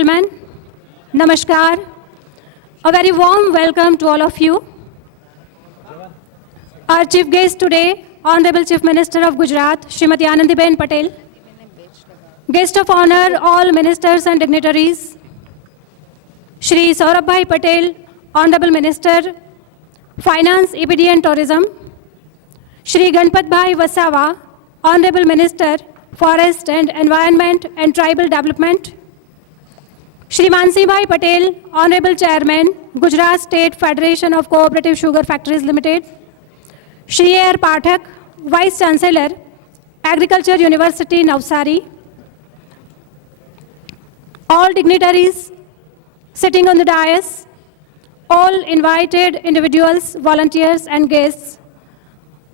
gentlemen, Namaskar. A very warm welcome to all of you. Our chief guest today, Honorable Chief Minister of Gujarat, Srimati Anandiben Patel. Guest of honor, all ministers and dignitaries. Shri Saurabhbhai Patel, Honorable Minister, Finance, EPD and Tourism. Shri Ganpatbhai Vasawa, Honorable Minister, Forest and Environment and Tribal Development. Shri Mansibhai Patel, Honorable Chairman, Gujarat State Federation of Cooperative Sugar Factories Limited. Shri A.R. Pathak, Vice Chancellor, Agriculture University, Navsari. All dignitaries sitting on the dais, all invited individuals, volunteers and guests.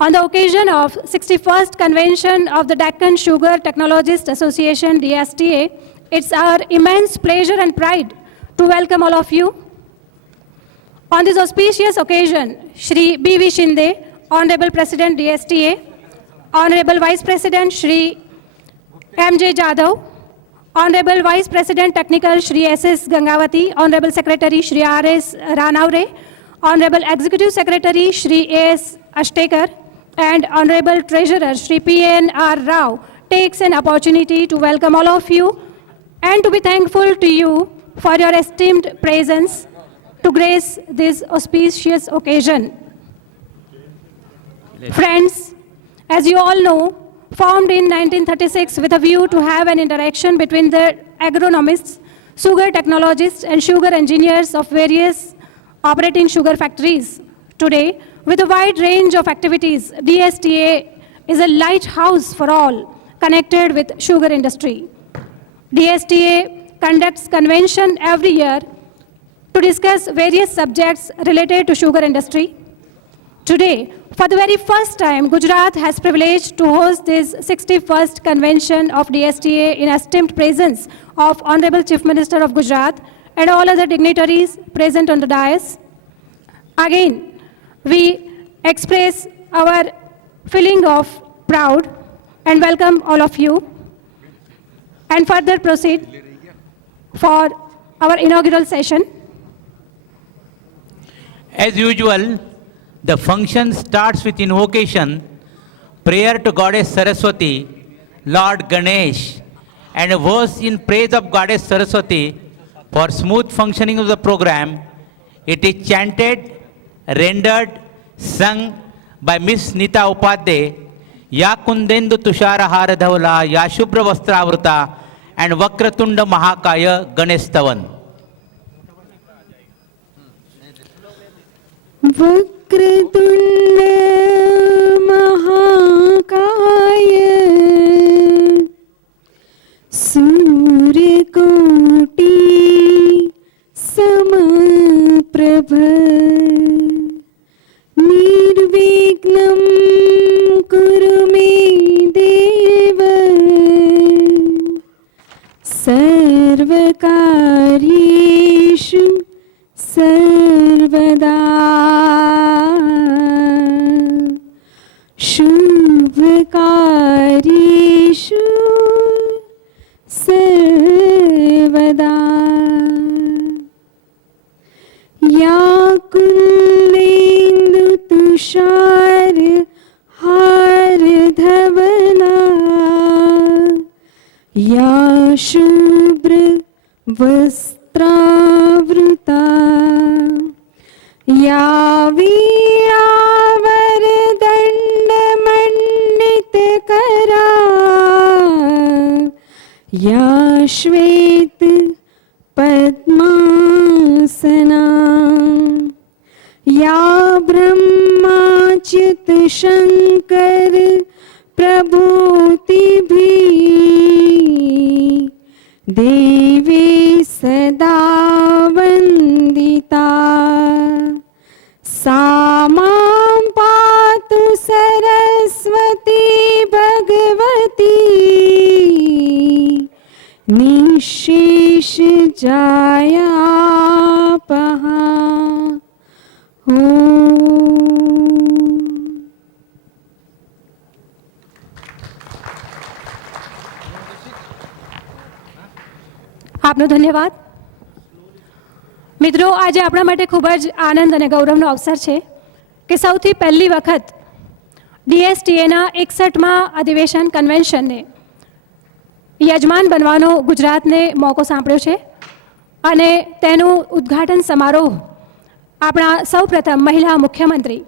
On the occasion of 61st Convention of the Deccan Sugar Technologists Association, DSTA, it's our immense pleasure and pride to welcome all of you. On this auspicious occasion, Shri B.V. Shinde, Honorable President, DSTA, Honorable Vice President, Shri M.J. Jadhav, Honorable Vice President, Technical, Shri S.S. Gangavati, Honorable Secretary, Shri R.S. Ranaure, Honorable Executive Secretary, Shri A.S. Ashtekar, and Honorable Treasurer, Shri P.N.R. Rao, takes an opportunity to welcome all of you and to be thankful to you for your esteemed presence to grace this auspicious occasion. Friends, as you all know, formed in 1936 with a view to have an interaction between the agronomists, sugar technologists, and sugar engineers of various operating sugar factories. Today, with a wide range of activities, DSTA is a lighthouse for all connected with sugar industry. DSTA conducts convention every year to discuss various subjects related to sugar industry. Today, for the very first time, Gujarat has privileged to host this 61st convention of DSTA in esteemed presence of Honorable Chief Minister of Gujarat and all other dignitaries present on the dais. Again, we express our feeling of proud and welcome all of you and further proceed for our inaugural session. As usual, the function starts with invocation, prayer to Goddess Saraswati, Lord Ganesh, and a verse in praise of Goddess Saraswati for smooth functioning of the program. It is chanted, rendered, sung by Miss Nita Upadhyay, Ya Kundendu Tushara Haradhavla, Ya Shubhra Vastravrita, and Vakratunda Mahakaya Ganesh Tavan. वक्रतुण्ड महाकाय सूर्यकोटि समप्रभ निर्विघ्नं कुरु मे देव सर्वकार्येषु सर्वदा शुभकार्येषु सर्वदा या कुन्देन्दु तुषार हारधवला या शुभ्र वस्त्रावृता या वीणावरदण्डमण्डितकरा या श्वेत पद्मासना या ब्रह्माच्युत शंकर प्रभूतिभिः देवी सदा वन्दिता सा मां पातु सरस्वती भगवती निःशेष जायापहा આપનો ધન્યવાદ. મિત્રો, આજે આપણા માટે ખૂબ જ આનંદ અને ગૌરવનો અવસર છે કે સૌથી પહેલી વખત DSTAના 61મા અધિવેશન કન્વેન્શનને યજમાન બનવાનો ગુજરાતને મોકો સાંપડ્યો છે અને તેનું ઉદ્ઘાટન સમારોહ આપણા સૌપ્રથમ મહિલા મુખ્યમંત્રી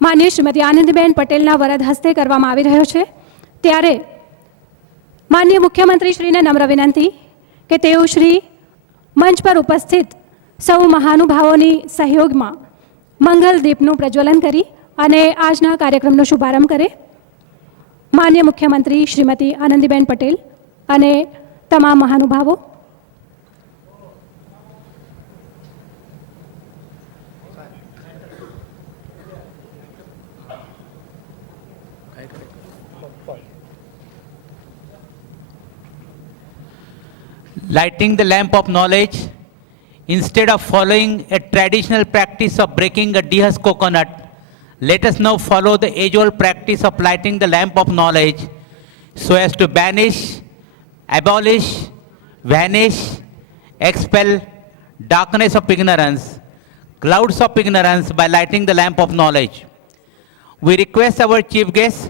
માનનીય શ્રીમતી આનંદીબેન પટેલના વરદ હસ્તે કરવામાં આવી રહ્યો છે. ત્યારે માનનીય મુખ્યમંત્રી શ્રીને નમ્ર વિનંતી કે તેઓ શ્રી મંચ પર ઉપસ્થિત સૌ મહાનુભાવોની સહયોગમાં મંગલ દીપનું પ્રજ્વલન કરી અને આજના કાર્યક્રમનો શુભારંભ કરે. માનનીય મુખ્યમંત્રી શ્રીમતી આનંદીબેન પટેલ અને તમામ મહાનુભાવો. Lighting the lamp of knowledge, instead of following a traditional practice of breaking a dehusked coconut, let us now follow the age-old practice of lighting the lamp of knowledge so as to banish, abolish, vanish, expel darkness of ignorance, clouds of ignorance by lighting the lamp of knowledge. We request our chief guest,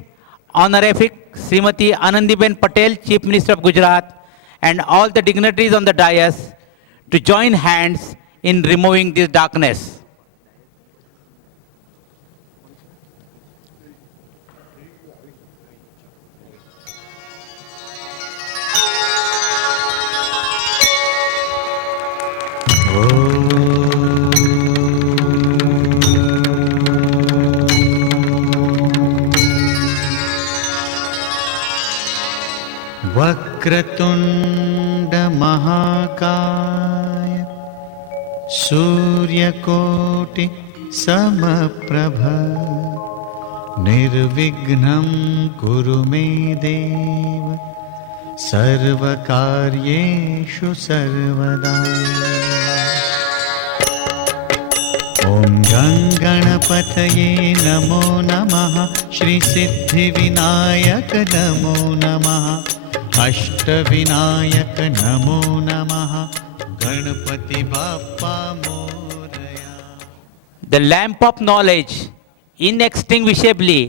Honorific Srimati Anandiben Patel, Chief Minister of Gujarat, and all the dignitaries on the dais to join hands in removing this darkness. वक्रतुण्ड महाकाय सूर्यकोटि समप्रभ निर्विघ्नं कुरु मे देव सर्वकार्येषु सर्वदा. ॐ गणपतये नमो नमः, श्री सिद्धिविनायक नमो नमः, अष्टविनायक नमो नमः, Ganpati Bappa Morya. The lamp of knowledge, inextinguishably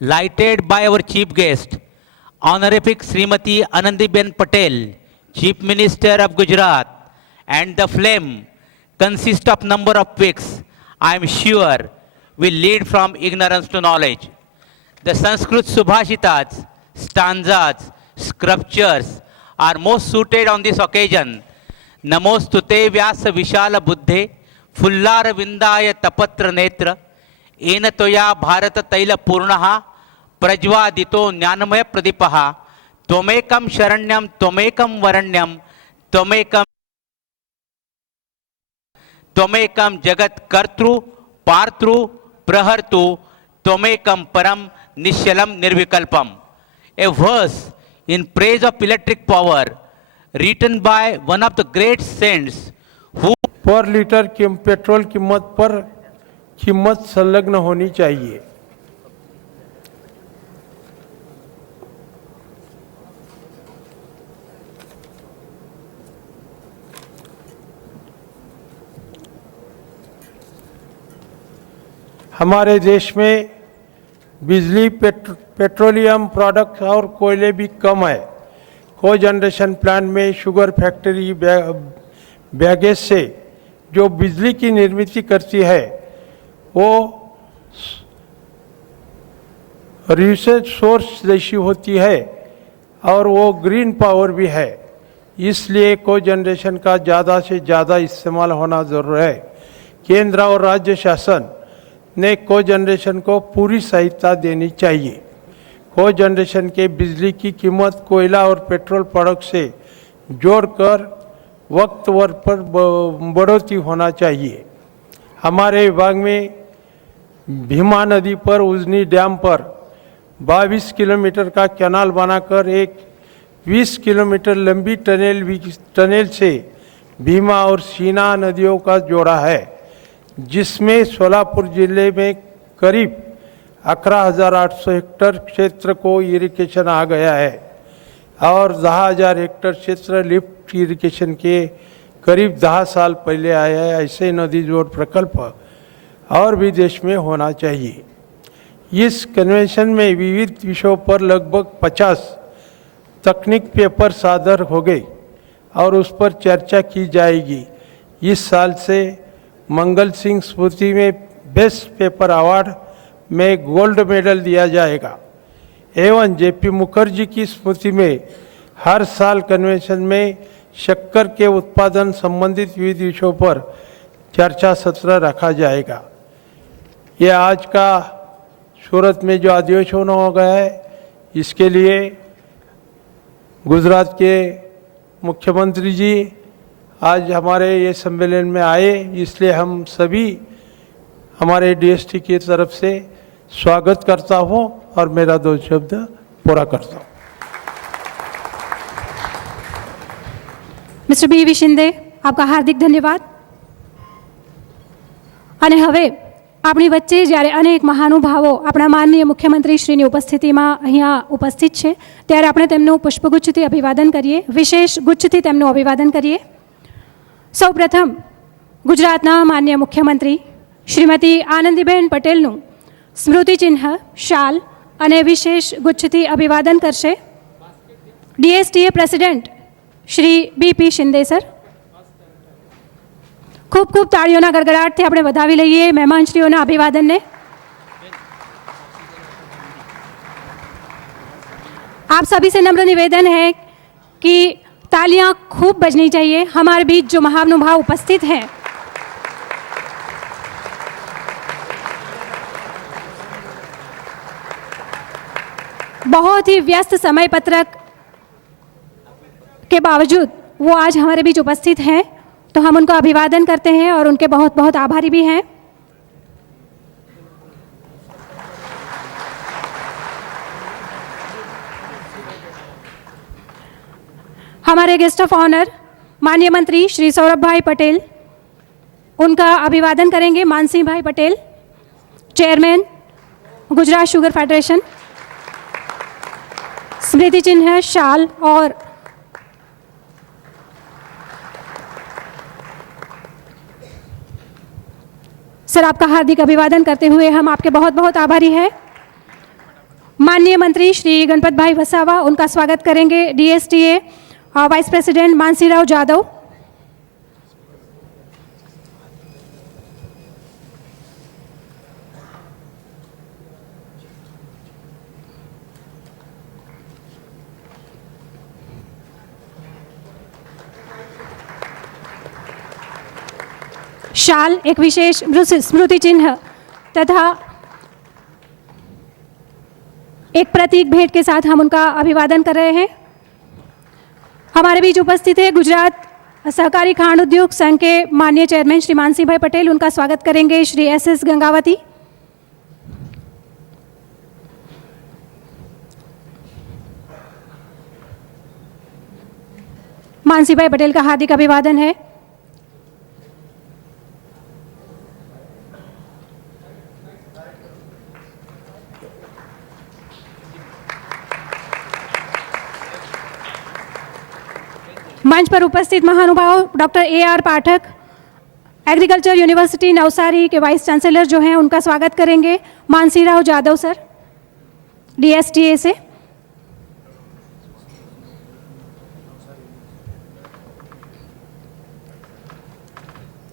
lighted by our chief guest, Honorific Srimati Anandiben Patel, Chief Minister of Gujarat, and the flame consists of number of wicks, I am sure will lead from ignorance to knowledge. The Sanskrit Subhashitas, stanzas, scriptures are most suited on this occasion. Namostute Vyasa Vishala Buddhe, Fullara Vindaya Tapatra Netra, Ena Toya Bharata Taila Purnaha, Prajvadito Jnanamaya Pradipaha, Tomekam Sharanyam, Tomekam Varanyam, Tomekam Jagat Kartru, Partru, Prahartu, Tomekam Param, Nishalam Nirvikalpam. A verse in praise of electric power written by one of the great saints who पर litre petrol कीमत पर कीमत संलग्न होनी चाहिए. हमारे देश में बिजली, पेट्रोलियम प्रोडक्ट और कोयले भी कम है. को जनरेशन प्लांट में शुगर फैक्ट्री बैगेज से जो बिजली की निर्मित करती है वो रिसोर्स सोर्स जैसी होती है और वो ग्रीन पावर भी है. इसलिए को जनरेशन का ज़्यादा से ज़्यादा इस्तेमाल होना ज़रूरी है. केंद्र और राज्य शासन ने को जनरेशन को पूरी सहायता देनी चाहिए. को जनरेशन के बिजली की कीमत कोयला और पेट्रोल प्रोडक्ट से जोड़कर वक्तवर पर बढ़ोतरी होना चाहिए. हमारे विभाग में भीमा नदी पर उजनी डैम पर 22 किलोमीटर का कैनाल बनाकर एक 20 किलोमीटर लंबी टनल से भीमा और सीना नदियों का जोड़ा है, जिसमें सोलापुर जिले में करीब 11,800 हेक्टेयर क्षेत्र को इरिगेशन आ गया है और 10,000 हेक्टेयर क्षेत्र लिफ्ट लिफ्ट इरिगेशन के करीब 10 साल पहले आया है। ऐसे नदी जोड़ प्रकल्प और भी देश में होना चाहिए। इस कन्वेंशन में विविध विषयों पर लगभग 50 तकनीक पेपर सादर हो गए और उस पर चर्चा की जाएगी। इस साल से मंगल सिंह स्मृति में बेस्ट पेपर अवार्ड में गोल्ड मेडल दिया जाएगा एवं जेपी मुखर्जी की स्मृति में हर साल कन्वेंशन में शक्कर के उत्पादन संबंधित विविध विषयों पर चर्चा सत्र रखा जाएगा। ये आज का सूरत में जो अधिवेशन हो गया है, इसके लिए गुजरात के मुख्यमंत्री जी आज हमारे ये सम्मेलन में आए, इसलिए हम सभी हमारे डीएसटी की तरफ से स्वागत करता हूँ और मेरा 2 शब्द पूरा करता हूँ। મિસ્ટર બી શિંદે, આપકા હાર્દિક ધન્યવાદ. અને હવે આપણી વચ્ચે જ્યારે અનેક મહાનુભાવો આપણા માનનીય મુખ્યમંત્રીશ્રીની ઉપસ્થિતિમાં અહીંયા ઉપસ્થિત છે, ત્યારે આપણે તેમનું પુષ્પગુચ્છથી અભિવાદન કરીએ, વિશેષ ગુચ્છથી તેમનું અભિવાદન કરીએ. સૌપ્રથમ ગુજરાતના માનનીય મુખ્યમંત્રી શ્રીમતી આનંદીબેન પટેલનું સ્મૃતિચિહ્ન, શાલ અને વિશેષ ગુચ્છથી અભિવાદન કરશે DSTA president Shri BP Shinde sir. ખૂબ ખૂબ તાળીઓના ગડગડાટથી આપણે વધાવી લઈએ મહેમાનશ્રીઓના અભિવાદનને. आप सभी से नम्र निवेदन है कि तालियां खूब बजनी चाहिए. हमारे बीच जो महानुभाव उपस्थित हैं, बहुत ही व्यस्त समय पत्रक के बावजूद वो आज हमारे बीच उपस्थित हैं, तो हम उनका अभिवादन करते हैं और उनके बहुत बहुत आभारी भी हैं. हमारे गेस्ट ऑफ ऑनर माननीय मंत्री श्री सौरभ भाई पटेल, उनका अभिवादन करेंगे Mansingh bhai Patel, chairman Gujarat sugar federation. स्मृति चिन्ह, शाल और सर आपका हार्दिक अभिवादन करते हुए हम आपके बहुत बहुत आभारी हैं. माननीय मंत्री श्री गणपत भाई वसावा, उनका स्वागत करेंगे डीएसटीए वाइस प्रेसिडेंट मानसीराव जाधव. शाल एक विशेष स्मृति चिन्ह तथा एक प्रतीक भेंट के साथ हम उनका अभिवादन कर रहे हैं. हमारे बीच उपस्थित है गुजरात सहकारी खांड उद्योग संघ के माननीय चेयरमैन श्री मानसिंह भाई पटेल, उनका स्वागत करेंगे श्री एस गंगावती. मानसिंह भाई पटेल का हार्दिक अभिवादन है. मंच पर उपस्थित महानुभाव डॉक्टर AR पाठक, एग्रीकल्चर यूनिवर्सिटी नवसारी के वाइस चांसलर जो हैं, उनका स्वागत करेंगे मानसीराव जाधव सर DSTA से.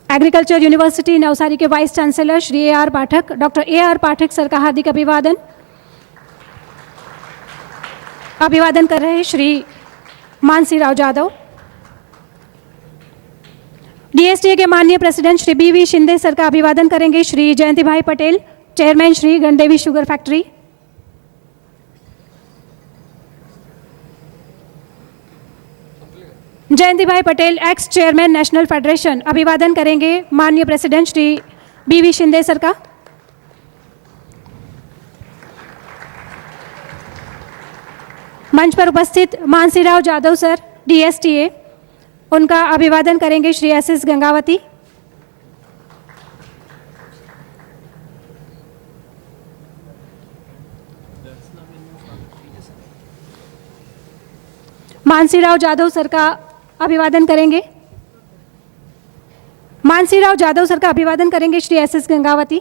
एग्रीकल्चर यूनिवर्सिटी नवसारी के वाइस चांसलर श्री AR पाठक, डॉक्टर AR पाठक सर का हार्दिक अभिवादन. अभिवादन कर रहे हैं श्री मानसीराव जाधव. डीएसटीए के माननीय president Shri BV Shinde sir का अभिवादन करेंगे Shri Jayanti bhai Patel, chairman Shri Gandevi sugar factory. Jayanti bhai Patel ex chairman national federation, अभिवादन करेंगे माननीय president Shri BV Shinde sir का. मंच पर उपस्थित मानसीराव जाधव सर DSTA, उनका अभिवादन करेंगे श्री SS गंगावती. मानसीराव जाधव सर का अभिवादन करेंगे। मानसीराव जाधव सर का अभिवादन करेंगे Shri SS Gangavati.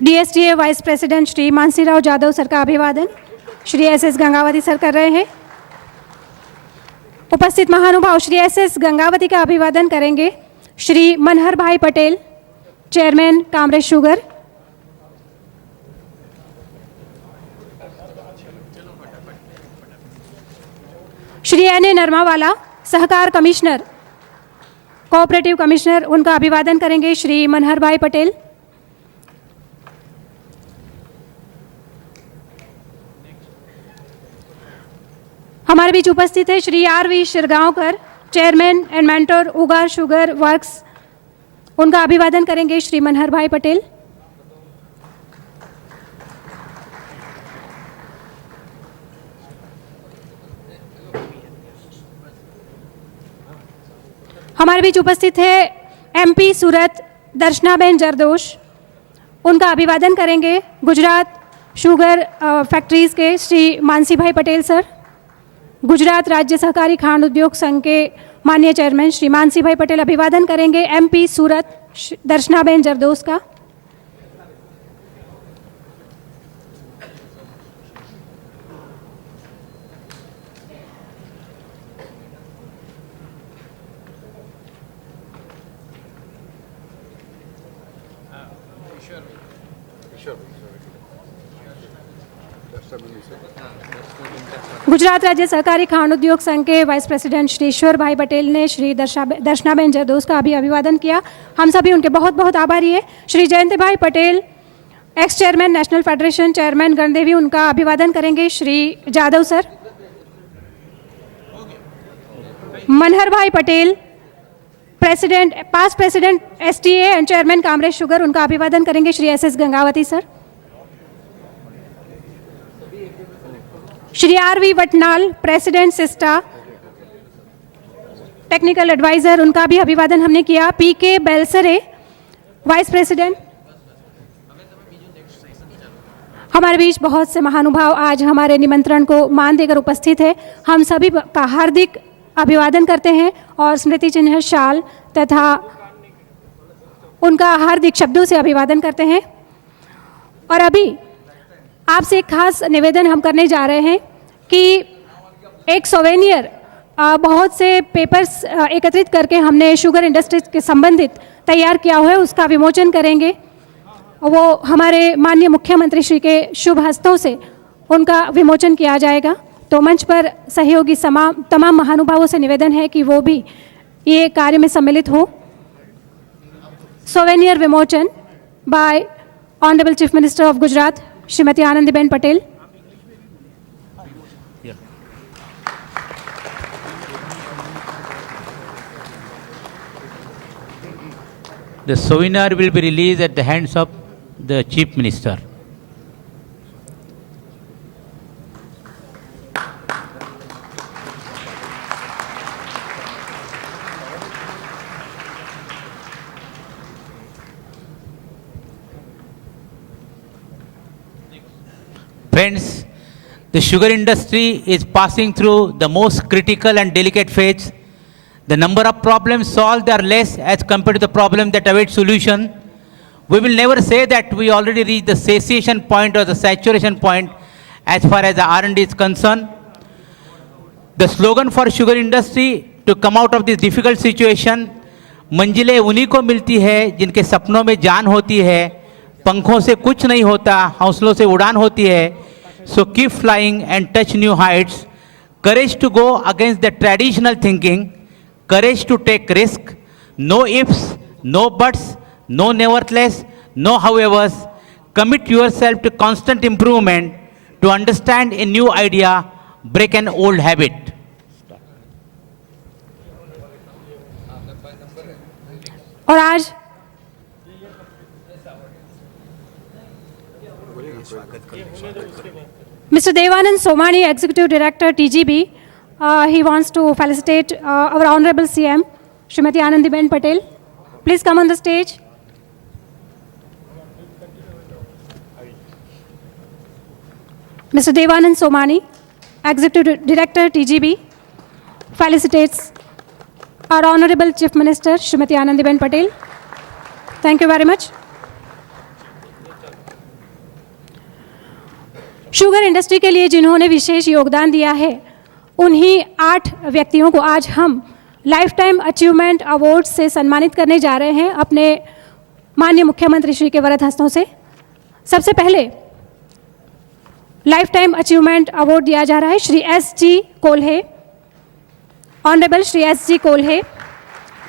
DSTA vice president Shri Mansirao Jadhav sir का अभिवादन श्री SS गंगावती सर कर रहे हैं। उपस्थित महानुभाव श्री SS गंगावती का अभिवादन करेंगे Shri Manhar bhai Patel, chairman Kamrej sugar. Shri NA नरमावाला, सहकार कमिश्नर, कोऑपरेटिव कमिश्नर, उनका अभिवादन करेंगे श्री मनहर भाई पटेल। हमारे बीच उपस्थित है Shri RV Shirgaonkar, chairman and mentor Ugar sugar works, उनका अभिवादन करेंगे श्री मनहर भाई पटेल। हमारे बीच उपस्थित है MP सूरत दर्शनाबेन जरदोश, उनका अभिवादन करेंगे गुजरात शुगर फैक्ट्रीज के श्री मानसी भाई पटेल सर। गुजरात राज्य सहकारी खांड उद्योग संघ के माननीय चेयरमैन श्री मानसी भाई पटेल अभिवादन करेंगे MP सूरत दर्शनाबेन जरदोश का। गुजरात राज्य सहकारी खांड उद्योग संघ के वाइस प्रेसिडेंट श्री ईश्वर भाई पटेल ने श्री दर्शनाबेन जरदोश का भी अभिवादन किया। हम सभी उनके बहुत बहुत आभारी है। Shri Jayant bhai Patel, ex chairman national federation, chairman Gandevi, उनका अभिवादन करेंगे Shri Jadhav sir. Manhar bhai Patel, president, past president STA and chairman Kamrej sugar, उनका अभिवादन करेंगे Shri SS Gangavati sir. Shri RV Vatnal, president SISTA, technical adviser, उनका भी अभिवादन हमने किया। PK Belsare, vice president. हमारे बीच बहुत से महानुभाव आज हमारे निमंत्रण को मान देकर उपस्थित है। हम सभी का हार्दिक अभिवादन करते हैं और स्मृति चिन्ह शाल तथा उनका हार्दिक शब्दों से अभिवादन करते हैं। और अभी आपसे एक खास निवेदन हम करने जा रहे हैं कि एक सोवेनियर, बहुत से पेपर्स एकत्रित करके हमने शुगर इंडस्ट्री के संबंधित तैयार किया हुआ है, उसका विमोचन करेंगे। वो हमारे माननीय मुख्यमंत्री श्री के शुभ हस्तों से उनका विमोचन किया जाएगा। तो मंच पर सहयोगी तमाम महानुभावों से निवेदन है कि वो भी ये कार्य में सम्मिलित हो। सोवेनियर विमोचन bye honourable chief minister of Gujarat Shrimati Anandiben Patel. The souvenir will be released at the hands of the Chief Minister. Friends, the sugar industry is passing through the most critical and delicate phase. The number of problems solved are less as compared to the problem that await solution. We will never say that we already reached the satiation point or the saturation point as far as the R&D is concerned. The slogan for sugar industry to come out of this difficult situation, मंजिलें उन्हीं को मिलती है जिनके सपनों में जान होती है, पंखों से कुछ नहीं होता, हौसलों से उड़ान होती है. So keep flying and touch new heights. Courage to go against the traditional thinking. Courage to take risk. No ifs, no buts, no nevertheless, no howevers. Commit yourself to constant improvement, to understand a new idea, break an old habit. और आज Mr. Devanand Somani, Executive Director, TGB, he wants to felicitate our Honorable CM, Srimati Anandiben Patel. Please come on the stage. Mr. Devanand Somani, Executive Director, TGB, felicitates our Honorable Chief Minister, Srimati Anandiben Patel. Thank you very much. Sugar industry के लिए जिन्होंने विशेष योगदान दिया है, उन्हीं 8 व्यक्तियों को आज हम लाइफ टाइम अचीवमेंट अवार्ड से सम्मानित करने जा रहे हैं अपने माननीय मुख्यमंत्री श्री के वरद हस्तों से। सबसे पहले लाइफ टाइम अचीवमेंट अवार्ड दिया जा रहा है Shri S.G. Kolhe, honourable Shri S.G. Kolhe,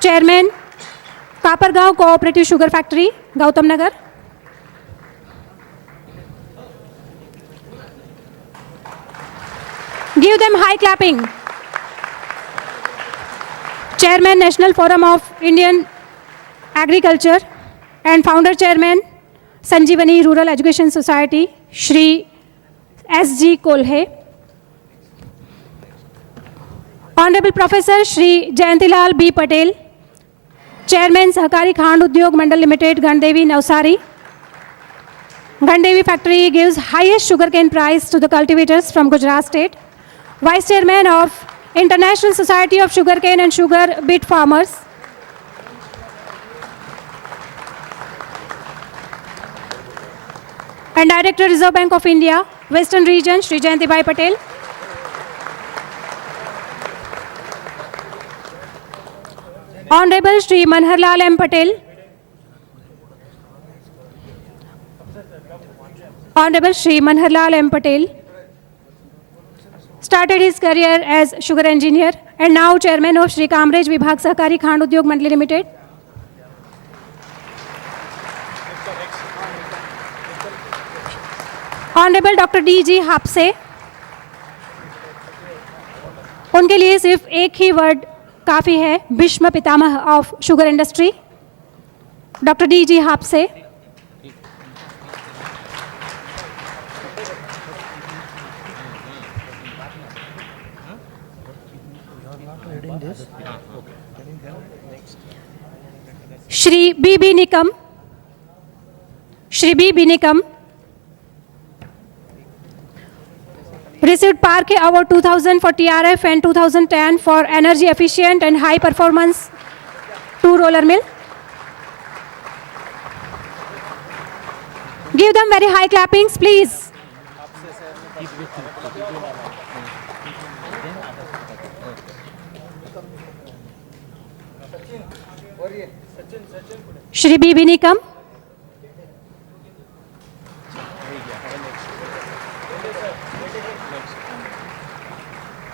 chairman Kopargaon cooperative sugar factory, Gautam Nagar. Give them high clapping. Chairman, National Forum of Indian Agriculture and Founder Chairman, Sanjeevani Rural Education Society, Shri S.G. Kolhe. Honorable Professor Shri Jayantilal B. Patel, Chairman, Sahakari Khand Udyog Mandal Limited, Gandevi, Navsari. Gandevi factory gives highest sugarcane prize to the cultivators from Gujarat state. Vice Chairman of International Society of Sugarcane and Sugar Beet Farmers. And Director, Reserve Bank of India, Western Region, Shri Jayantibai Patel. Honorable Shri Manharlal M. Patel. Honorable Shri Manharlal M. Patel started his career as sugar engineer and now chairman of Shri Kamrej Vibhag Sahakari Khand Udyog Mandal Limited. Honorable Dr. D.G. Hapse, उनके लिए सिर्फ एक ही word काफ़ी है, Bhishma Pitamah of sugar industry, doctor D.G. Hapse. Shri B.B. Nikam, Shri B.B. Nikam received Parke Award 2000 for TRF and 2010 for energy efficient and high performance 2-roller mill. Give them very high clappings, please. Shri B.B. Nikam.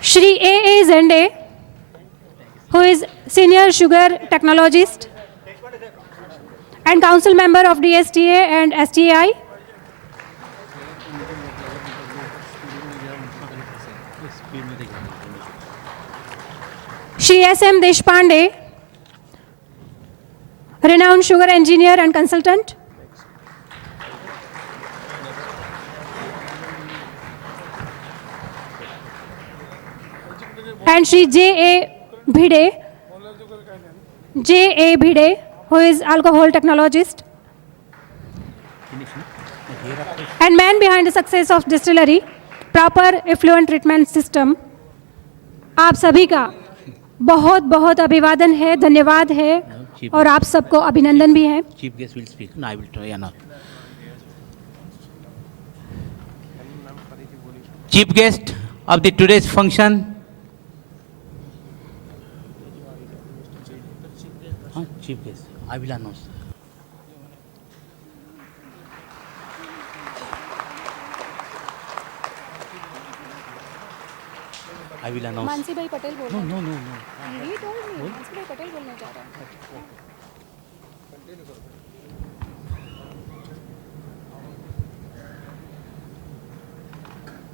Shri A.A. Zende, who is Senior Sugar Technologist and Council Member of DSTA and STI. Shri S.M. Deshpande, renowned sugar engineer and consultant. And Shri J.A. Bhide, J.A. Bhide, who is alcohol technologist and man behind the success of distillery, proper effluent treatment system. आप सभी का बहुत बहुत अभिवादन है, धन्यवाद है और आप सबको अभिनंदन भी है। Chief guest will speak. No, I will try enough. Chief guest of the today's function. Chief guest, I will announce. I will announce. Mansi भाई पटेल बोल रहे हैं। No. He told me, Mansi भाई पटेल बोलने जा रहे हैं।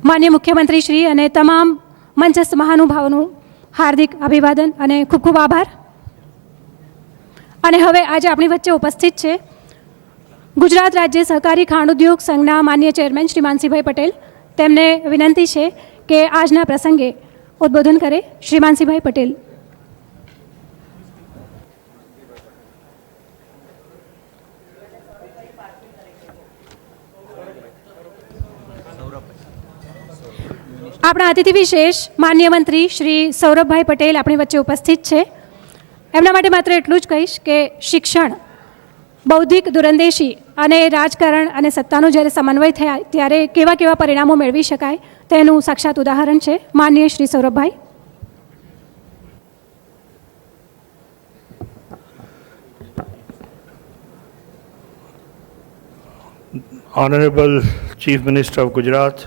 માનનીય મુખ્યમંત્રી શ્રી અને તમામ મંચસ્થ મહાનુભાવોનું હાર્દિક અભિવાદન અને ખૂબ ખૂબ આભાર। અને હવે આજે આપણી વચ્ચે ઉપસ્થિત છે ગુજરાત રાજ્ય સહકારી ખાંડ ઉદ્યોગ સંઘના માનનીય ચેરમેન શ્રી માનસીભાઈ પટેલ। તેમને વિનંતી છે કે આજના પ્રસંગે ઉદ્બોધન કરે। શ્રી માનસીભાઈ પટેલ। આપણા અતિથિ વિશેષ માન્ય મંત્રી શ્રી સૌરભભાઈ પટેલ આપણી વચ્ચે ઉપસ્થિત છે. એમના માટે માત્ર એટલું જ કહીશ કે શિક્ષણ બૌદ્ધિક દૂરંદેશી અને રાજકારણ અને સત્તાનો જ્યારે સમન્વય થાય ત્યારે કેવા કેવા પરિણામો મેળવી શકાય તેનું સાક્ષાત ઉદાહરણ છે. માનનીય Shri Saurabhbhai. Honorable Chief Minister of Gujarat,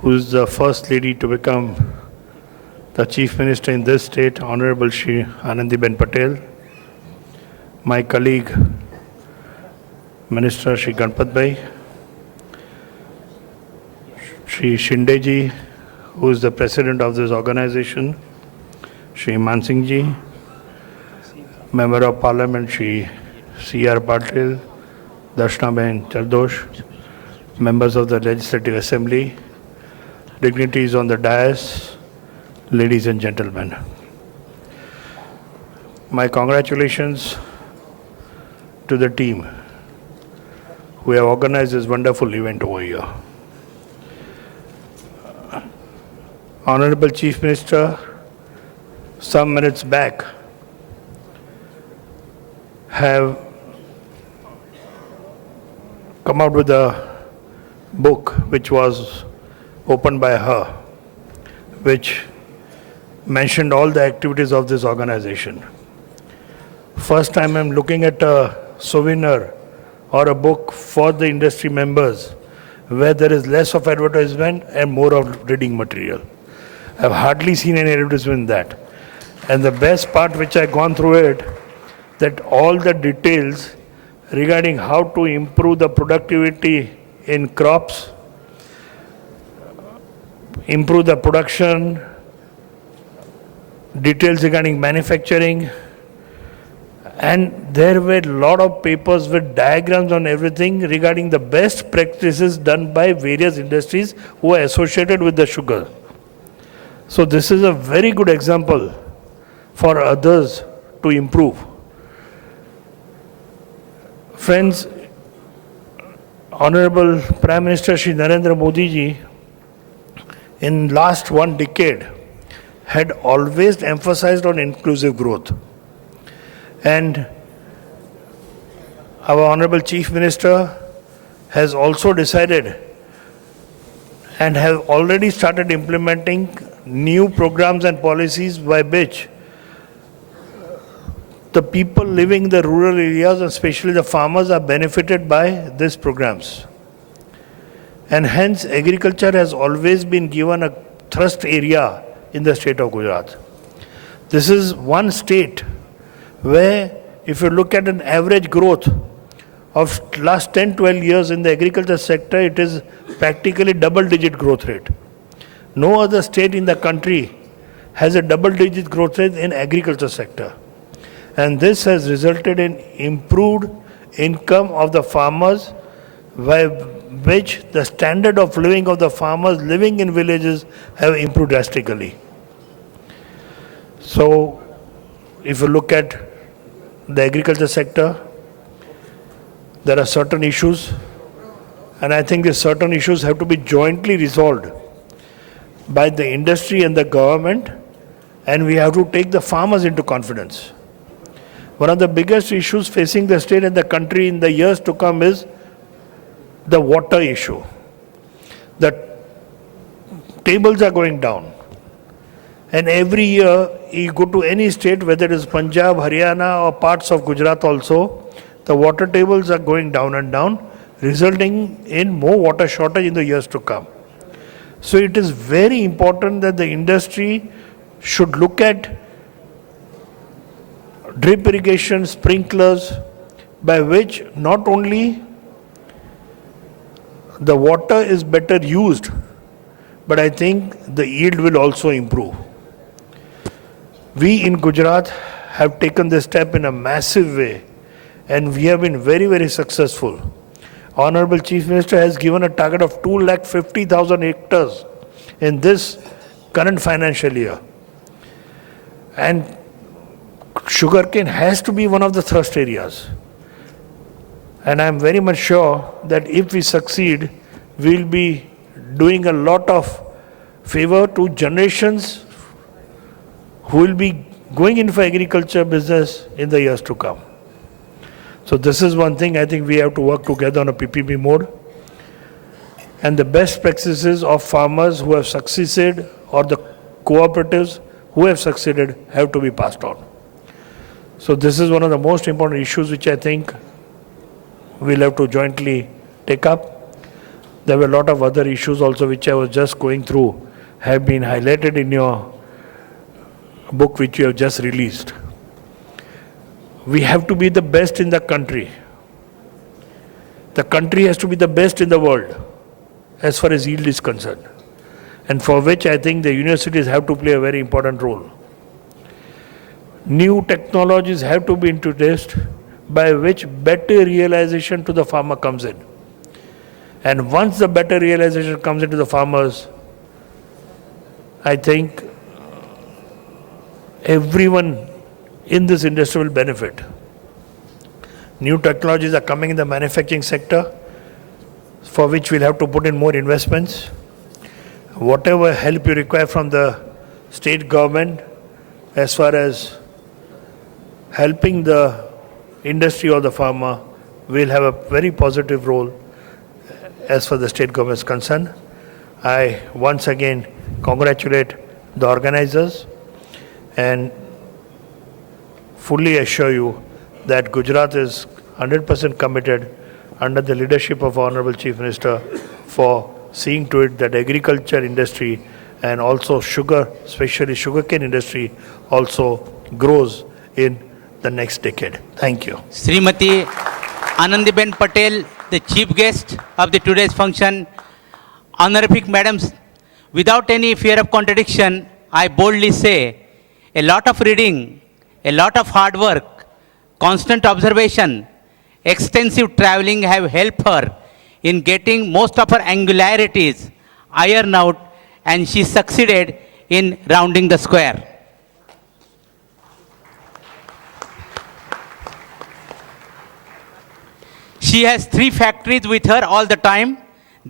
who is the first lady to become the Chief Minister in this state, Honorable Shri Anandiben Patel, my colleague, Minister Shri Ganpat Bhai, Shri Shindeji, who is the President of this organization, Shri Mansingh Ji, Member of Parliament Shri C.R. Patil, Darshnaben Chardosh, members of the Legislative Assembly, dignitaries on the dais, ladies and gentlemen. My congratulations to the team who have organized this wonderful event over here. Honorable Chief Minister, some minutes back have come out with a book which was opened by her, which mentioned all the activities of this organization. First time I'm looking at a souvenir or a book for the industry members where there is less of advertisement and more of reading material. I've hardly seen any advertisement in that. And the best part which I gone through it, that all the details regarding how to improve the productivity in crops, improve the production, details regarding manufacturing, and there were a lot of papers with diagrams on everything regarding the best practices done by various industries who are associated with the sugar. So this is a very good example for others to improve. Friends, Honorable Prime Minister Shri Narendra Modi ji, in last 1 decade, had always emphasized on inclusive growth. And our Honorable Chief Minister has also decided and have already started implementing new programs and policies by which the people living in the rural areas, especially the farmers, are benefited by these programs. And hence, agriculture has always been given a thrust area in the state of Gujarat. This is one state where, if you look at an average growth of last 10-12 years in the agriculture sector, it is practically double-digit growth rate. No other state in the country has a double-digit growth rate in agriculture sector. And this has resulted in improved income of the farmers, by which the standard of living of the farmers living in villages have improved drastically. So, if you look at the agriculture sector, there are certain issues, and I think these certain issues have to be jointly resolved by the industry and the government, and we have to take the farmers into confidence. One of the biggest issues facing the state and the country in the years to come is the water issue. The tables are going down. And every year, you go to any state, whether it is Punjab, Haryana, or parts of Gujarat also, the water tables are going down and down, resulting in more water shortage in the years to come. So it is very important that the industry should look at drip irrigation, sprinklers, by which not only the water is better used, but I think the yield will also improve. We in Gujarat have taken this step in a massive way, and we have been very, very successful. Honorable Chief Minister has given a target of 250,000 hectares in this current financial year. And sugarcane has to be one of the thrust areas. And I'm very much sure that if we succeed, we'll be doing a lot of favor to generations who will be going in for agriculture business in the years to come. So this is one thing I think we have to work together on a PPP mode. And the best practices of farmers who have succeeded or the cooperatives who have succeeded have to be passed on. So this is one of the most important issues which I think we'll have to jointly take up. There were a lot of other issues also which I was just going through have been highlighted in your book which you have just released. We have to be the best in the country. The country has to be the best in the world as far as yield is concerned, and for which I think the universities have to play a very important role. New technologies have to be introduced by which better realization to the farmer comes in. And once the better realization comes into the farmers, I think everyone in this industry will benefit. New technologies are coming in the manufacturing sector, for which we'll have to put in more investments. Whatever help you require from the state government as far as helping the industry or the farmer will have a very positive role as far as the state government is concerned. I once again congratulate the organizers and fully assure you that Gujarat is 100% committed under the leadership of Honorable Chief Minister for seeing to it that agriculture industry and also sugar, especially sugarcane industry, also grows in the next decade. Thank you. Srimati Anandiben Patel, the chief guest of the today's function. Honorific madams, without any fear of contradiction, I boldly say a lot of reading, a lot of hard work, constant observation, extensive traveling have helped her in getting most of her angularities ironed out, and she succeeded in rounding the square. She has 3 factories with her all the time.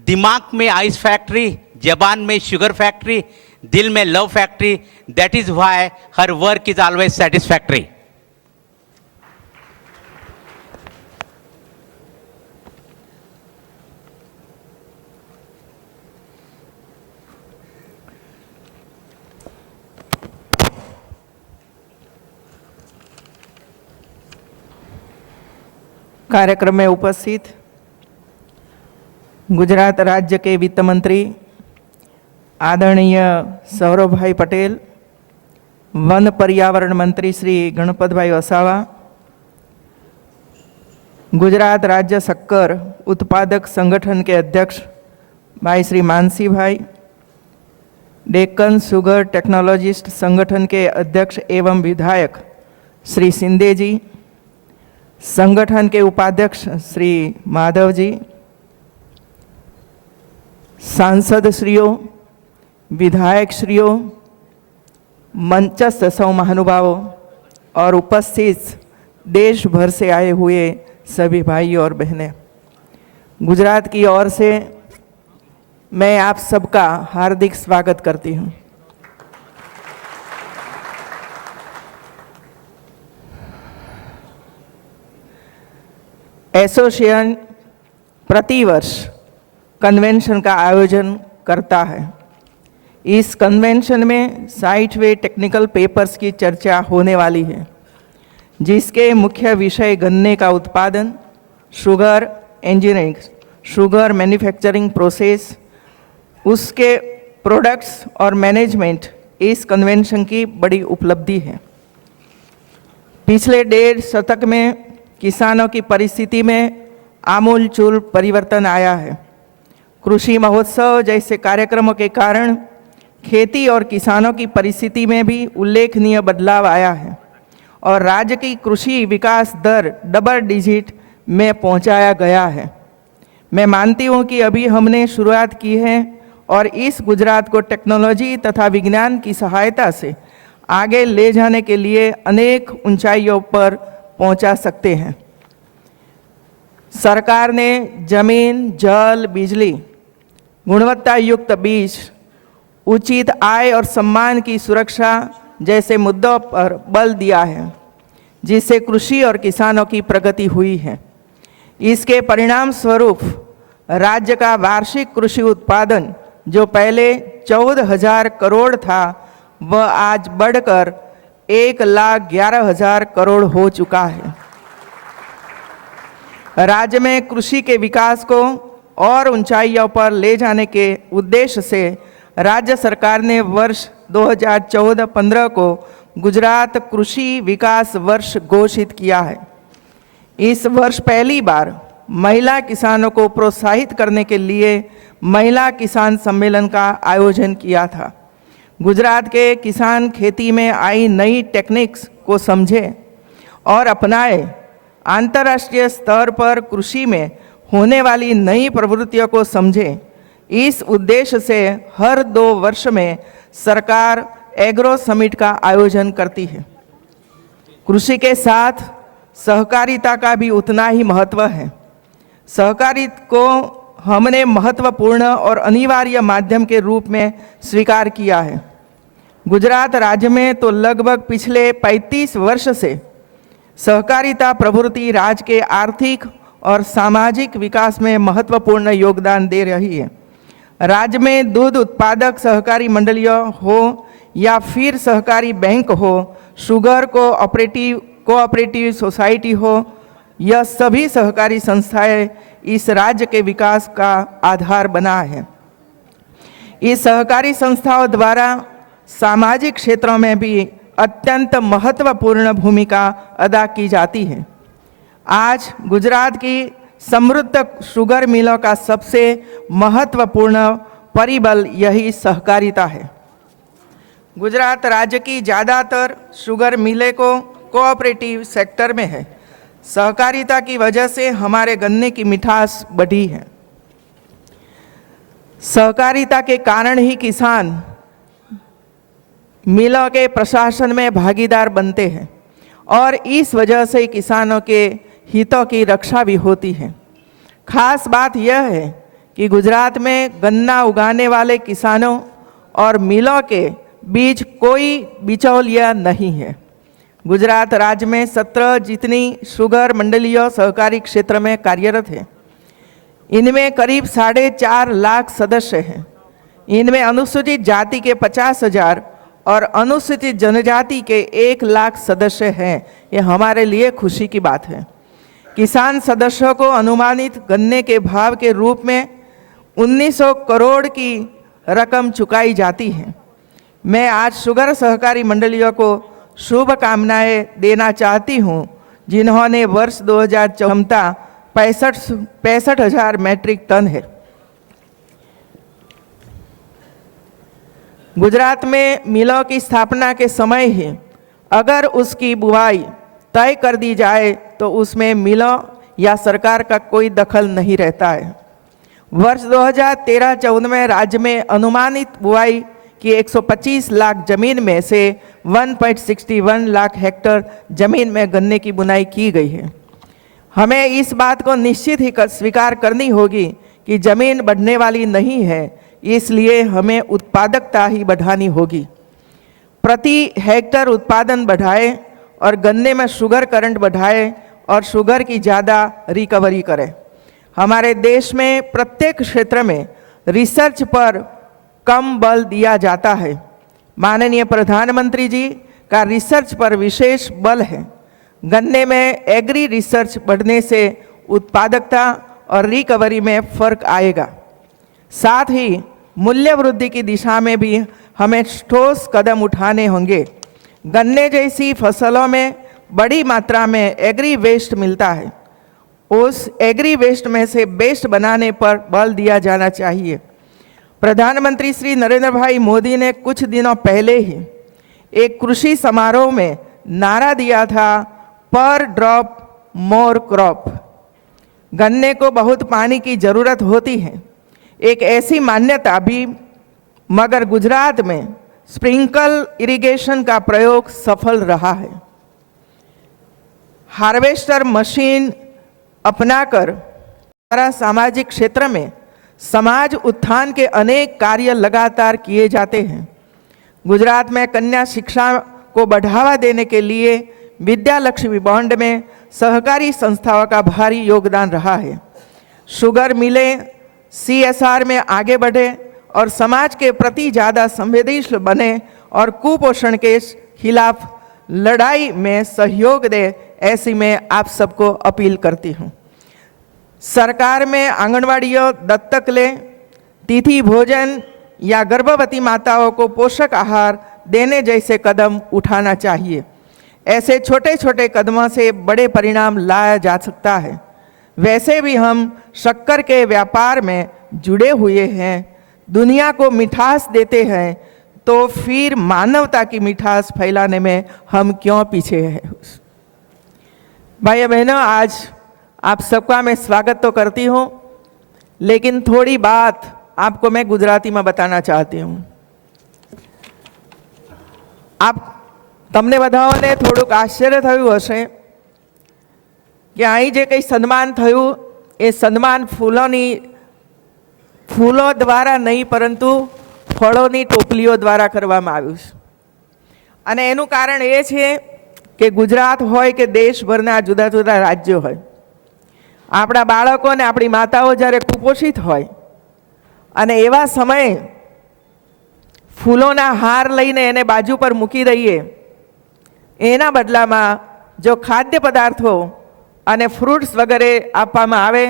दिमाग में ice factory, जबान में sugar factory, दिल में love factory. That is why her work is always satisfactory. कार्यक्रम में उपस्थित गुजरात राज्य के वित्त मंत्री आदरणीय सौरभ भाई पटेल, वन पर्यावरण मंत्री श्री गणपत भाई वसावा, गुजरात राज्य शक्कर उत्पादक संगठन के अध्यक्ष भाई श्री मानसी भाई, डेक्कन शुगर टेक्नोलॉजिस्ट संगठन के अध्यक्ष एवं विधायक श्री शिंदे जी, संगठन के उपाध्यक्ष श्री माधव जी, सांसद श्रीओ, विधायक श्रीओ, मंचस्थ सौ महानुभावों और उपस्थित देश भर से आए हुए सभी भाई और बहनें, गुजरात की ओर से मैं आप सबका हार्दिक स्वागत करती हूँ। एसोसिएशन प्रतिवर्ष कन्वेंशन का आयोजन करता है। इस कन्वेंशन में 60वें टेक्निकल पेपर्स की चर्चा होने वाली है, जिसके मुख्य विषय गन्ने का उत्पादन, sugar engineering, sugar manufacturing process, उसके प्रोडक्ट्स और मैनेजमेंट इस कन्वेंशन की बड़ी उपलब्धि है। पिछले 1.5 शतक में किसानों की परिस्थिति में आमूलचूल परिवर्तन आया है। कृषि महोत्सव जैसे कार्यक्रमों के कारण खेती और किसानों की परिस्थिति में भी उल्लेखनीय बदलाव आया है और राज्य की कृषि विकास दर डबल डिजिट में पहुंचाया गया है। मैं मानती हूं कि अभी हमने शुरुआत की है और इस गुजरात को टेक्नोलॉजी तथा विज्ञान की सहायता से आगे ले जाने के लिए अनेक ऊंचाइयों पर पहुंचा सकते हैं। सरकार ने जमीन, जल, बिजली, गुणवत्ता युक्त बीज उचित आय और सम्मान की सुरक्षा जैसे मुद्दों पर बल दिया है, जिससे कृषि और किसानों की प्रगति हुई है। इसके परिणाम स्वरूप राज्य का वार्षिक कृषि उत्पादन जो पहले 14,000 करोड़ था, वह आज बढ़कर 1,11,000 करोड़ हो चुका है। राज्य में कृषि के विकास को और ऊंचाइयों पर ले जाने के उद्देश्य से राज्य सरकार ने वर्ष 2014-15 को गुजरात कृषि विकास वर्ष घोषित किया है। इस वर्ष पहली बार महिला किसानों को प्रोत्साहित करने के लिए महिला किसान सम्मेलन का आयोजन किया था। गुजरात के किसान खेती में आई नई टेक्निक्स को समझे और अपनाए, अंतर्राष्ट्रीय स्तर पर कृषि में होने वाली नई प्रवृत्तियों को समझे। इस उद्देश्य से हर 2 वर्ष में सरकार एग्रो समिट का आयोजन करती है। कृषि के साथ सहकारिता का भी उतना ही महत्व है। सहकारिता को हमने महत्वपूर्ण और अनिवार्य माध्यम के रूप में स्वीकार किया है। गुजरात राज्य में तो लगभग पिछले 35 वर्ष से सहकारिता प्रवृत्ति राज्य के आर्थिक और सामाजिक विकास में महत्वपूर्ण योगदान दे रही है। राज्य में दूध उत्पादक सहकारी मंडलियां हो या फिर सहकारी बैंक हो, शुगर कोऑपरेटिव सोसाइटी हो, यह सभी सहकारी संस्थाएं इस राज्य के विकास का आधार बना है। इस सहकारी संस्थाओं द्वारा सामाजिक क्षेत्रों में भी अत्यंत महत्वपूर्ण भूमिका अदा की जाती है। आज गुजरात की समृद्ध शुगर मिलों का सबसे महत्वपूर्ण परिबल यही सहकारिता है। गुजरात राज्य की ज़्यादातर शुगर मिलें को कोऑपरेटिव सेक्टर में है। सहकारिता की वजह से हमारे गन्ने की मिठास बढ़ी है। सहकारिता के कारण ही किसान मिलों के प्रशासन में भागीदार बनते हैं और इस वजह से किसानों के हितों की रक्षा भी होती है। खास बात यह है कि गुजरात में गन्ना उगाने वाले किसानों और मिलों के बीच कोई बिचौलिया नहीं है। गुजरात राज्य में 17 जितनी शुगर मंडलियों सहकारी क्षेत्र में कार्यरत है। इनमें करीब 4.5 लाख सदस्य हैं। इनमें अनुसूचित जाति के 50,000 और अनुसूचित जनजाति के 1 लाख सदस्य हैं। ये हमारे लिए खुशी की बात है। किसान सदस्यों को अनुमानित गन्ने के भाव के रूप में 1900 करोड़ की रकम चुकाई जाती है। मैं आज शुगर सहकारी मंडलियों को शुभकामनाएं देना चाहती हूं, जिन्होंने वर्ष 2014 65,000 मैट्रिक टन है। गुजरात में मिलों की स्थापना के समय ही अगर उसकी बुवाई तय कर दी जाए तो उसमें मिलों या सरकार का कोई दखल नहीं रहता है। वर्ष 2013-14 में राज्य में अनुमानित बुआई की 125 लाख जमीन में से 1.61 लाख हेक्टेयर जमीन में गन्ने की बुनाई की गई है। हमें इस बात को निश्चित ही स्वीकार करनी होगी कि जमीन बढ़ने वाली नहीं है, इसलिए हमें उत्पादकता ही बढ़ानी होगी। प्रति हेक्टेयर उत्पादन बढ़ाए और गन्ने में शुगर करंट बढ़ाए और शुगर की ज़्यादा रिकवरी करें। हमारे देश में प्रत्येक क्षेत्र में रिसर्च पर कम बल दिया जाता है। माननीय प्रधानमंत्री जी का रिसर्च पर विशेष बल है। गन्ने में एग्री रिसर्च बढ़ने से उत्पादकता और रिकवरी में फर्क आएगा। साथ ही मूल्य वृद्धि की दिशा में भी हमें ठोस कदम उठाने होंगे। गन्ने जैसी फसलों में बड़ी मात्रा में एग्री वेस्ट मिलता है। उस एग्री वेस्ट में से बेस्ट बनाने पर बल दिया जाना चाहिए। प्रधानमंत्री श्री नरेंद्र भाई मोदी ने कुछ दिनों पहले ही एक कृषि समारोह में नारा दिया था, पर ड्रॉप मोर क्रॉप। गन्ने को बहुत पानी की ज़रूरत होती है, एक ऐसी मान्यता भी, मगर गुजरात में स्प्रिंकल इरिगेशन का प्रयोग सफल रहा है। हार्वेस्टर मशीन अपनाकर हमारा सामाजिक क्षेत्र में समाज उत्थान के अनेक कार्य लगातार किए जाते हैं। गुजरात में कन्या शिक्षा को बढ़ावा देने के लिए विद्या लक्ष्मी बॉन्ड में सहकारी संस्थाओं का भारी योगदान रहा है। शुगर मिलें CSR में आगे बढ़े और समाज के प्रति ज़्यादा संवेदनशील बने और कुपोषण के खिलाफ लड़ाई में सहयोग दे, ऐसी मैं आप सबको अपील करती हूँ। सरकार में आंगनवाड़ियों दत्तक ले, तिथि भोजन या गर्भवती माताओं को पोषक आहार देने जैसे कदम उठाना चाहिए। ऐसे छोटे छोटे कदमों से बड़े परिणाम लाया जा सकता है। वैसे भी हम शक्कर के व्यापार में जुड़े हुए हैं, दुनिया को मिठास देते हैं, तो फिर मानवता की मिठास फैलाने में हम क्यों पीछे हैं। भाई बहनों, आज आप सबका मैं स्वागत तो करती हूँ, लेकिन थोड़ी बात आपको मैं गुजराती में बताना चाहती हूँ। તમને બધાઓને થોડુંક આશ્ચર્ય થયું હશે કે અહીં જે કંઈ સન્માન થયું એ સન્માન ફૂલો દ્વારા નહીં પરંતુ ફળોની ટોપલીઓ દ્વારા કરવામાં આવ્યું છે। અને એનું કારણ એ છે કે ગુજરાત હોય કે દેશભરના જુદા જુદા રાજ્યો હોય, આપણા બાળકો અને આપણી માતાઓ જ્યારે કુપોષિત હોય અને એવા સમયે ફૂલોના હાર લઈને એને બાજુ પર મૂકી દઈએ, એના બદલામાં જો ખાદ્ય પદાર્થો અને ફ્રૂટ્સ વગેરે આપવામાં આવે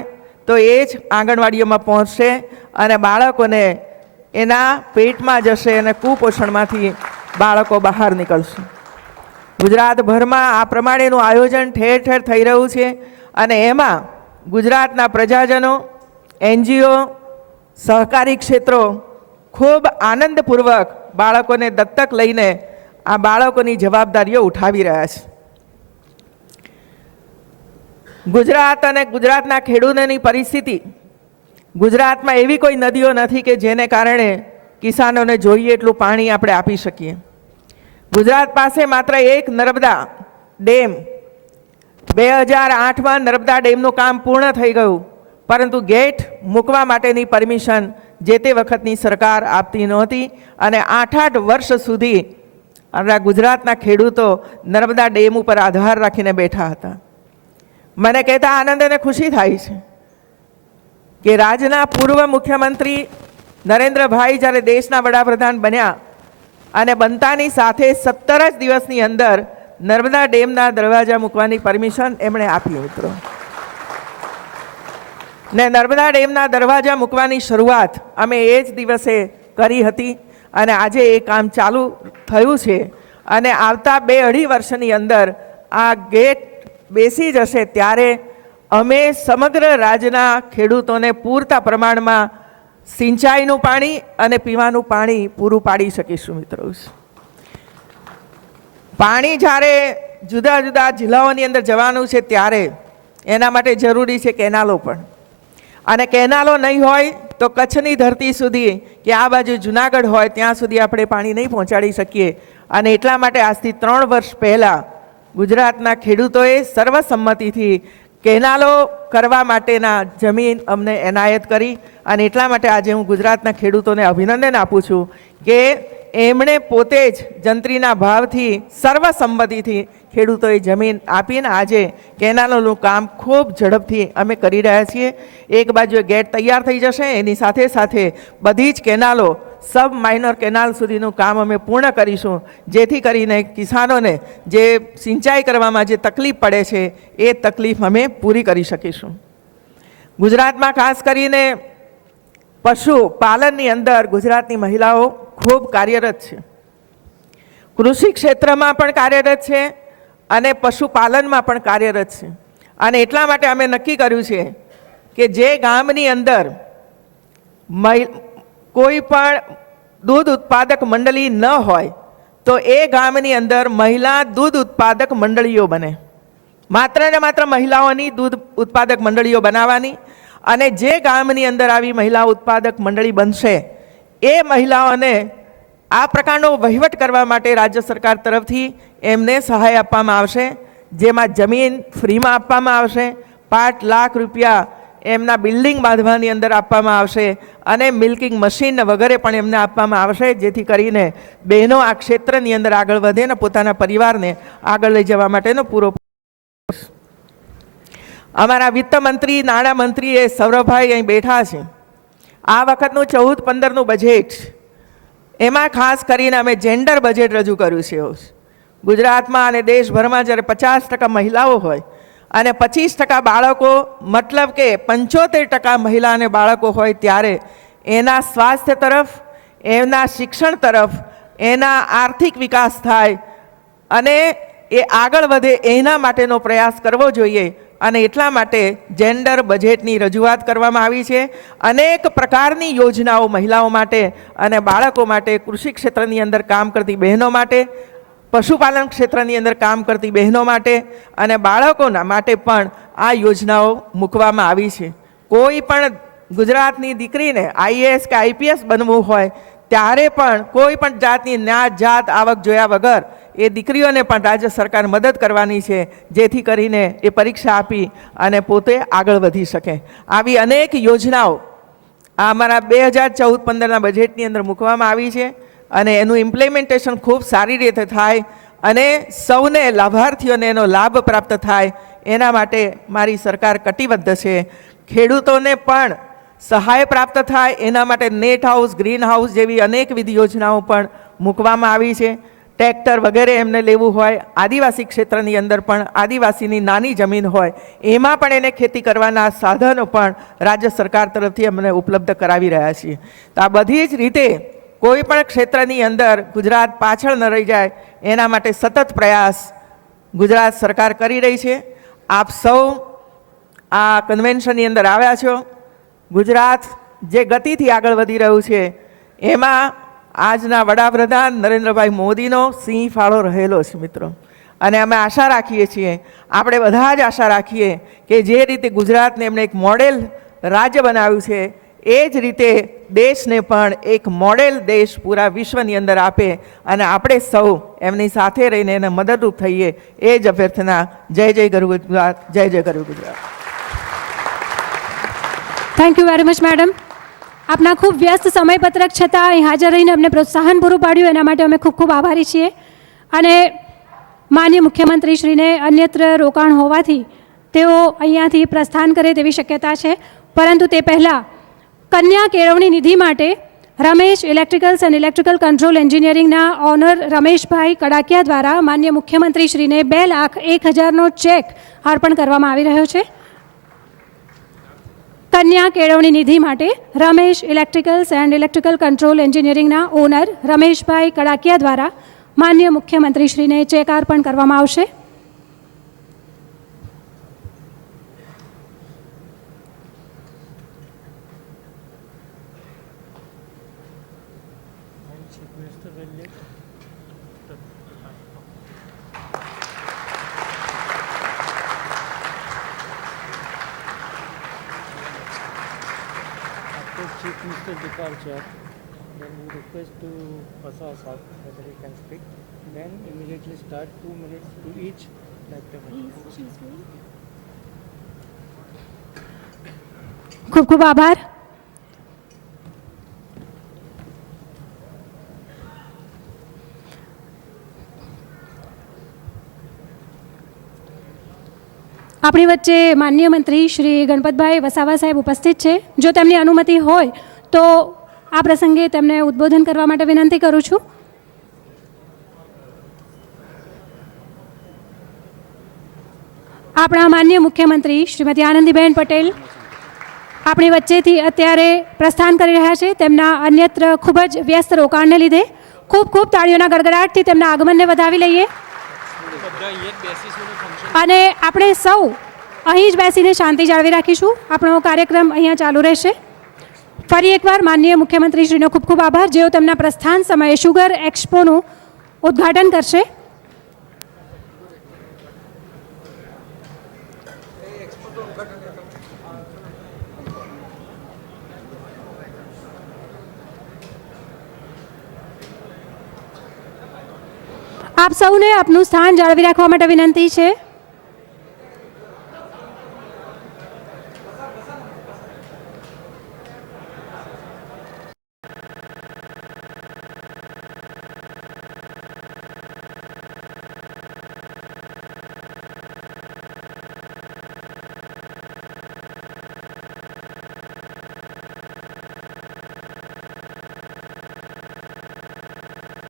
તો એ જ આંગણવાડીઓમાં પહોંચશે અને બાળકોને એના પેટમાં જશે અને કુપોષણમાંથી બાળકો બહાર નીકળશે। ગુજરાતભરમાં આ પ્રમાણેનું આયોજન ઠેર ઠેર થઈ રહ્યું છે અને એમાં ગુજરાતના પ્રજાજનો, NGO, સહકારી ક્ષેત્રો ખૂબ આનંદપૂર્વક બાળકોને દત્તક લઈને આ બાળકોની જવાબદારીઓ ઉઠાવી રહ્યા છે। ગુજરાત અને ગુજરાતના ખેડૂતોની પરિસ્થિતિ, ગુજરાતમાં એવી કોઈ નદીઓ નથી કે જેને કારણે કિસાનોને જોઈએ એટલું પાણી આપણે આપી શકીએ। ગુજરાત પાસે માત્ર એક નર્મદા ડેમ, 2008માં નર્મદા ડેમનું કામ પૂર્ણ થઈ ગયું, પરંતુ ગેટ મૂકવા માટેની પરમિશન જે તે વખતની સરકાર આપતી નહોતી અને 8 વર્ષ સુધી આપણા ગુજરાતના ખેડૂતો નર્મદા ડેમ ઉપર આધાર રાખીને બેઠા હતા। મને કહેતા આનંદ અને ખુશી થાય છે કે રાજના પૂર્વ મુખ્યમંત્રી નરેન્દ્રભાઈ જ્યારે દેશના વડાપ્રધાન બન્યા અને બનતાની સાથે 17 જ દિવસની અંદર નર્મદા ડેમના દરવાજા મૂકવાની પરમિશન એમણે આપી મિત્રો। ને નર્મદા ડેમના દરવાજા મૂકવાની શરૂઆત અમે એ જ દિવસે કરી હતી અને આજે એ કામ ચાલુ થયું છે અને આવતા 2-2.5 વર્ષની અંદર આ ગેટ બેસી જશે ત્યારે અમે સમગ્ર રાજ્યના ખેડૂતોને પૂરતા પ્રમાણમાં સિંચાઈનું પાણી અને પીવાનું પાણી પૂરું પાડી શકીશું મિત્રો। પાણી જ્યારે જુદા જુદા જિલ્લાઓની અંદર જવાનું છે ત્યારે એના માટે જરૂરી છે કેનાલો પણ, અને કેનાલો નહીં હોય તો કચ્છની ધરતી સુધી કે આ બાજુ જુનાગઢ હોય ત્યાં સુધી આપણે પાણી નહીં પહોંચાડી શકીએ। અને એટલા માટે આજથી 3 વર્ષ પહેલાં ગુજરાતના ખેડૂતોએ સર્વસંમતિથી કેનાલો કરવા માટેના જમીન અમને એનાયત કરી અને એટલા માટે આજે હું ગુજરાતના ખેડૂતોને અભિનંદન આપું છું કે એમણે પોતે જ જંત્રીના ભાવથી સર્વસંમતિથી ખેડૂતોએ જમીન આપીને આજે કેનાલોનું કામ ખૂબ ઝડપથી અમે કરી રહ્યા છીએ। એક બાજુ ગેટ તૈયાર થઈ જશે, એની સાથે સાથે બધી જ કેનાલો સબ માઇનર કેનાલ સુધીનું કામ અમે પૂર્ણ કરીશું, જેથી કરીને કિસાનોને જે સિંચાઈ કરવામાં જે તકલીફ પડે છે એ તકલીફ અમે પૂરી કરી શકીશું। ગુજરાતમાં ખાસ કરીને પશુપાલનની અંદર ગુજરાતની મહિલાઓ ખૂબ કાર્યરત છે, કૃષિ ક્ષેત્રમાં પણ કાર્યરત છે અને પશુપાલનમાં પણ કાર્યરત છે। અને એટલા માટે અમે નક્કી કર્યું છે કે જે ગામની અંદર કોઈ પણ દૂધ ઉત્પાદક મંડળી ન હોય તો એ ગામની અંદર મહિલા દૂધ ઉત્પાદક મંડળીઓ બને। માત્ર ને માત્ર મહિલાઓની દૂધ ઉત્પાદક મંડળીઓ બનાવવાની અને જે ગામની અંદર આવી મહિલા ઉત્પાદક મંડળી બનશે એ મહિલાઓને આ પ્રકારનો વહીવટ કરવા માટે રાજ્ય સરકાર તરફથી એમને સહાય આપવામાં આવશે, જેમાં જમીન ફ્રીમાં આપવામાં આવશે, 5 લાખ રૂપિયા એમના બિલ્ડિંગ બાંધવાની અંદર આપવામાં આવશે અને મિલ્કિંગ મશીન વગેરે પણ એમને આપવામાં આવશે, જેથી કરીને બહેનો આ ક્ષેત્રની અંદર આગળ વધે અને પોતાના પરિવારને આગળ લઈ જવા માટેનો પૂરો. અમારા વિત્ત મંત્રી, નાણાં મંત્રી એ સૌરભભાઈ અહીં બેઠા છે. આ વખતનું 14-15નું બજેટ, એમાં ખાસ કરીને અમે જેન્ડર બજેટ રજૂ કર્યું છે. ગુજરાતમાં અને દેશભરમાં જ્યારે 50% મહિલાઓ હોય અને 25% બાળકો, મતલબ કે 75% મહિલા અને બાળકો હોય, ત્યારે એના સ્વાસ્થ્ય તરફ, એના શિક્ષણ તરફ, એના આર્થિક વિકાસ થાય અને એ આગળ વધે એના માટેનો પ્રયાસ કરવો જોઈએ. અને એટલા માટે જેન્ડર બજેટની રજૂઆત કરવામાં આવી છે. અનેક પ્રકારની યોજનાઓ મહિલાઓ માટે અને બાળકો માટે, કૃષિ ક્ષેત્રની અંદર કામ કરતી બહેનો માટે, પશુપાલન ક્ષેત્રની અંદર કામ કરતી બહેનો માટે અને બાળકોના માટે પણ આ યોજનાઓ મૂકવામાં આવી છે. કોઈ પણ ગુજરાતની દીકરીને IAS કે IPS બનવું હોય ત્યારે પણ કોઈ પણ જાતની જ્ઞાત, જાત, આવક જોયા વગર એ દીકરીઓને પણ રાજ્ય સરકાર મદદ કરવાની છે, જેથી કરીને એ પરીક્ષા આપી અને પોતે આગળ વધી શકે. આવી અનેક યોજનાઓ આ અમારા 2014-15ના બજેટની અંદર મૂકવામાં આવી છે અને એનું ઇમ્પ્લિમેન્ટેશન ખૂબ સારી રીતે થાય અને સૌને, લાભાર્થીઓને એનો લાભ પ્રાપ્ત થાય, એના માટે મારી સરકાર કટિબદ્ધ છે. ખેડૂતોને પણ સહાય પ્રાપ્ત થાય એના માટે નેટ હાઉસ, ગ્રીન હાઉસ જેવી અનેકવિધ યોજનાઓ પણ મૂકવામાં આવી છે. ટ્રેક્ટર વગેરે એમને લેવું હોય, આદિવાસી ક્ષેત્રની અંદર પણ આદિવાસીની નાની જમીન હોય એમાં પણ એને ખેતી કરવાના સાધનો પણ રાજ્ય સરકાર તરફથી અમને ઉપલબ્ધ કરાવી રહ્યા છીએ. તો આ બધી જ રીતે કોઈ પણ ક્ષેત્રની અંદર ગુજરાત પાછળ ન રહી જાય એના માટે સતત પ્રયાસ ગુજરાત સરકાર કરી રહી છે. આપ સૌ આ કન્વેન્શનની અંદર આવ્યા છો. ગુજરાત જે ગતિથી આગળ વધી રહ્યું છે એમાં આજના વડાપ્રધાન નરેન્દ્રભાઈ મોદીનો સિંહ ફાળો રહેલો છે મિત્રો. અને અમે આશા રાખીએ છીએ, આપણે બધા જ આશા રાખીએ કે જે રીતે ગુજરાતને એમણે એક મોડેલ રાજ્ય બનાવ્યું છે એ જ રીતે દેશને પણ એક મોડેલ દેશ પૂરા વિશ્વની અંદર આપે અને આપણે સૌ એમની સાથે રહીને એને મદદરૂપ થઈએ, એ જ અભ્યર્થના. જય જય ગરુ ગુજરાત, જય જય ગરુ Gujarat. Thank you very much madam. આપના ખૂબ વ્યસ્ત સમયપત્રક છતાં અહીં હાજર રહીને અમને પ્રોત્સાહન પૂરું પાડ્યું એના માટે અમે ખૂબ ખૂબ આભારી છીએ. અને માનનીય મુખ્યમંત્રીશ્રીને અન્યત્ર રોકાણ હોવાથી તેઓ અહીંયાથી પ્રસ્થાન કરે તેવી શક્યતા છે, પરંતુ તે પહેલાં કન્યા કેળવણી નિધિ માટે Ramesh electricals and electrical control એન્જિનિયરિંગના ઓનર રમેશભાઈ કડાકિયા દ્વારા માનનીય મુખ્યમંત્રીશ્રીને 2,01,000નો ચેક અર્પણ કરવામાં આવી રહ્યો છે. કન્યા કેળવણી નિધિ માટે Ramesh electricals and electrical control એન્જિનિયરિંગના ઓનર રમેશભાઈ કડાકિયા દ્વારા માનનીય મુખ્યમંત્રીશ્રીને ચેક અર્પણ કરવામાં આવશે. Chief Minister's departure, then we request to Asa Sahab whether he can speak. Then immediately start 2 minutes to each lecture. ખૂબ ખૂબ આભાર. આપણી વચ્ચે માનનીય મંત્રી શ્રી ગણપતભાઈ વસાવા સાહેબ ઉપસ્થિત છે. જો તેમની અનુમતિ હોય તો આ પ્રસંગે તેમને ઉદ્બોધન કરવા માટે વિનંતી કરું છું. આપણા માનનીય મુખ્યમંત્રી શ્રીમતી આનંદીબેન પટેલ આપણી વચ્ચેથી અત્યારે પ્રસ્થાન કરી રહ્યા છે. તેમના અન્યત્ર ખૂબ જ વ્યસ્ત રોકાણને લીધે ખૂબ ખૂબ તાળીઓના ગડગડાટથી તેમના આગમનને વધાવી લઈએ. અને આપણે સૌ અહીં જ બેસીને શાંતિ જાળવી રાખીશું. આપણો કાર્યક્રમ અહીંયા ચાલુ રહેશે. ફરી એકવાર માનનીય મુખ્યમંત્રીશ્રીનો ખૂબ ખૂબ આભાર, જેઓ તેમના પ્રસ્થાન સમયે શુગર એક્સપોનું ઉદ્ઘાટન કરશે. આપ સૌને આપનું સ્થાન જાળવી રાખવા માટે વિનંતી છે.